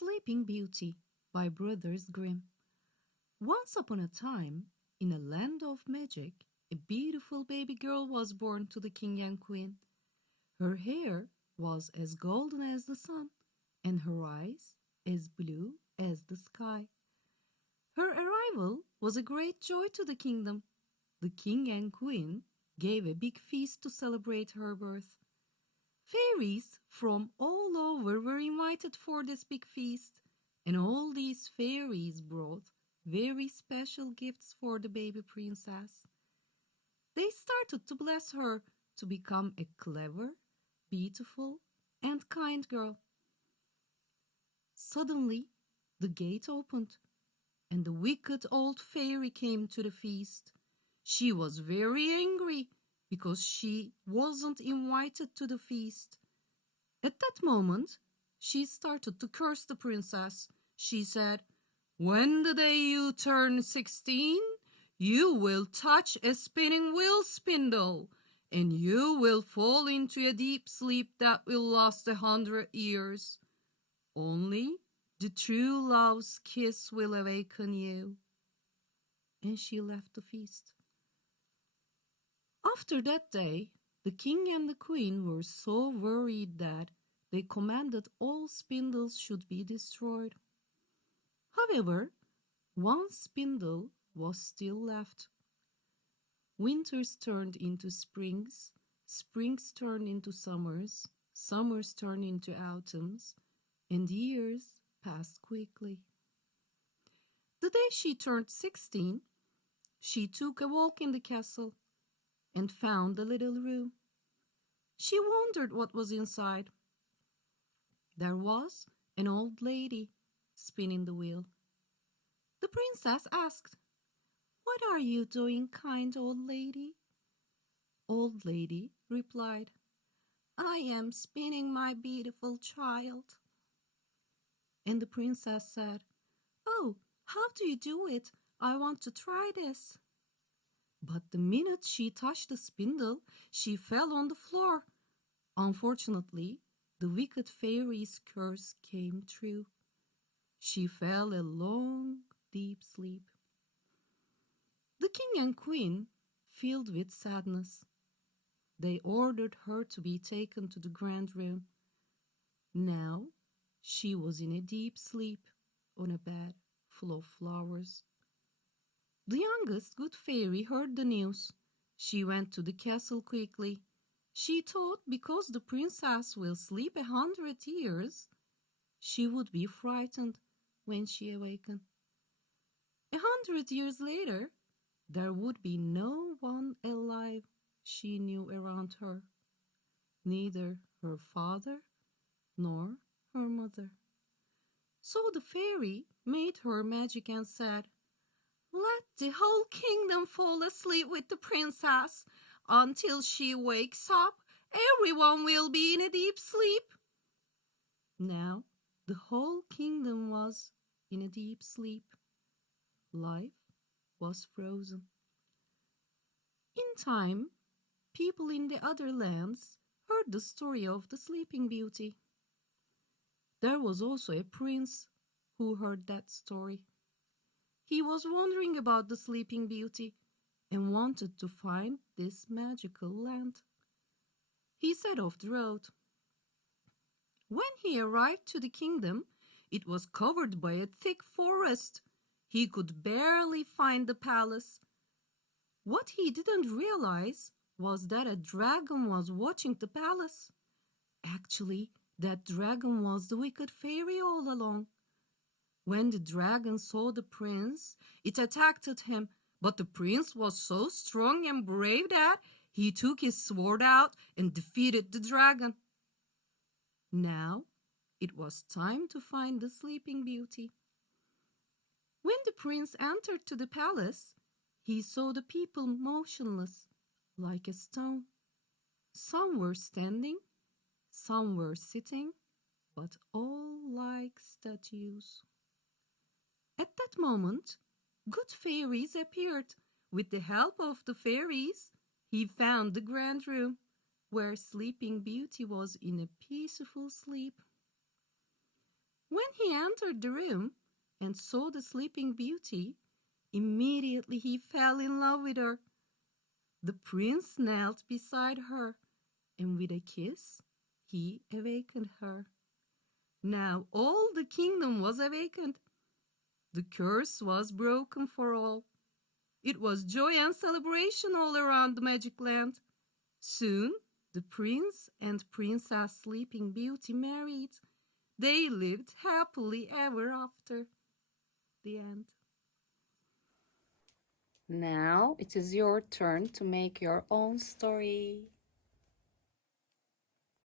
Sleeping Beauty by Brothers Grimm. Once upon a time, in a land of magic, a beautiful baby girl was born to the king and queen. Her hair was as golden as the sun, and her eyes as blue as the sky. Her arrival was a great joy to the kingdom. The king and queen gave a big feast to celebrate her birth. Fairies from all over were invited for this big feast, and all these fairies brought very special gifts for the baby princess. They started to bless her to become a clever, beautiful, and kind girl. Suddenly, the gate opened, and the wicked old fairy came to the feast. She was very angry because she wasn't invited to the feast. At that moment, she started to curse the princess. She said, "When the day you turn 16, you will touch a spinning wheel spindle, and you will fall into a deep sleep that will last 100 years. Only the true love's kiss will awaken you." And she left the feast. After that day, the king and the queen were so worried that they commanded all spindles should be destroyed. However, one spindle was still left. Winters turned into springs, springs turned into summers, summers turned into autumns, and years passed quickly. The day she turned 16, she took a walk in the castle and found the little room. She wondered what was inside. There was an old lady spinning the wheel. The princess asked, "What are you doing, kind old lady?" Old lady replied, "I am spinning, my beautiful child." And the princess said, "Oh, how do you do it? I want to try this." But the minute she touched the spindle, she fell on the floor. Unfortunately, the wicked fairy's curse came true. She fell a long, deep sleep. The king and queen, filled with sadness, they ordered her to be taken to the grand room. Now she was in a deep sleep on a bed full of flowers. The youngest good fairy heard the news. She went to the castle quickly. She thought because the princess will sleep 100 years, she would be frightened when she awakened. 100 years later, there would be no one alive she knew around her, neither her father nor her mother. So the fairy made her magic and said, "Let the whole kingdom fall asleep with the princess. Until she wakes up, everyone will be in a deep sleep." Now, the whole kingdom was in a deep sleep. Life was frozen. In time, people in the other lands heard the story of the Sleeping Beauty. There was also a prince who heard that story. He was wondering about the Sleeping Beauty and wanted to find this magical land. He set off the road. When he arrived to the kingdom, it was covered by a thick forest. He could barely find the palace. What he didn't realize was that a dragon was watching the palace. Actually, that dragon was the wicked fairy all along. When the dragon saw the prince, it attacked him, but the prince was so strong and brave that he took his sword out and defeated the dragon. Now it was time to find the Sleeping Beauty. When the prince entered to the palace, he saw the people motionless, like a stone. Some were standing, some were sitting, but all like statues. At that moment, good fairies appeared. With the help of the fairies, he found the grand room, where Sleeping Beauty was in a peaceful sleep. When he entered the room and saw the Sleeping Beauty, immediately he fell in love with her. The prince knelt beside her, and with a kiss he awakened her. Now all the kingdom was awakened. The curse was broken for all. It was joy and celebration all around the magic land. Soon the prince and Princess Sleeping Beauty married. They lived happily ever after. The end. Now it is your turn to make your own story.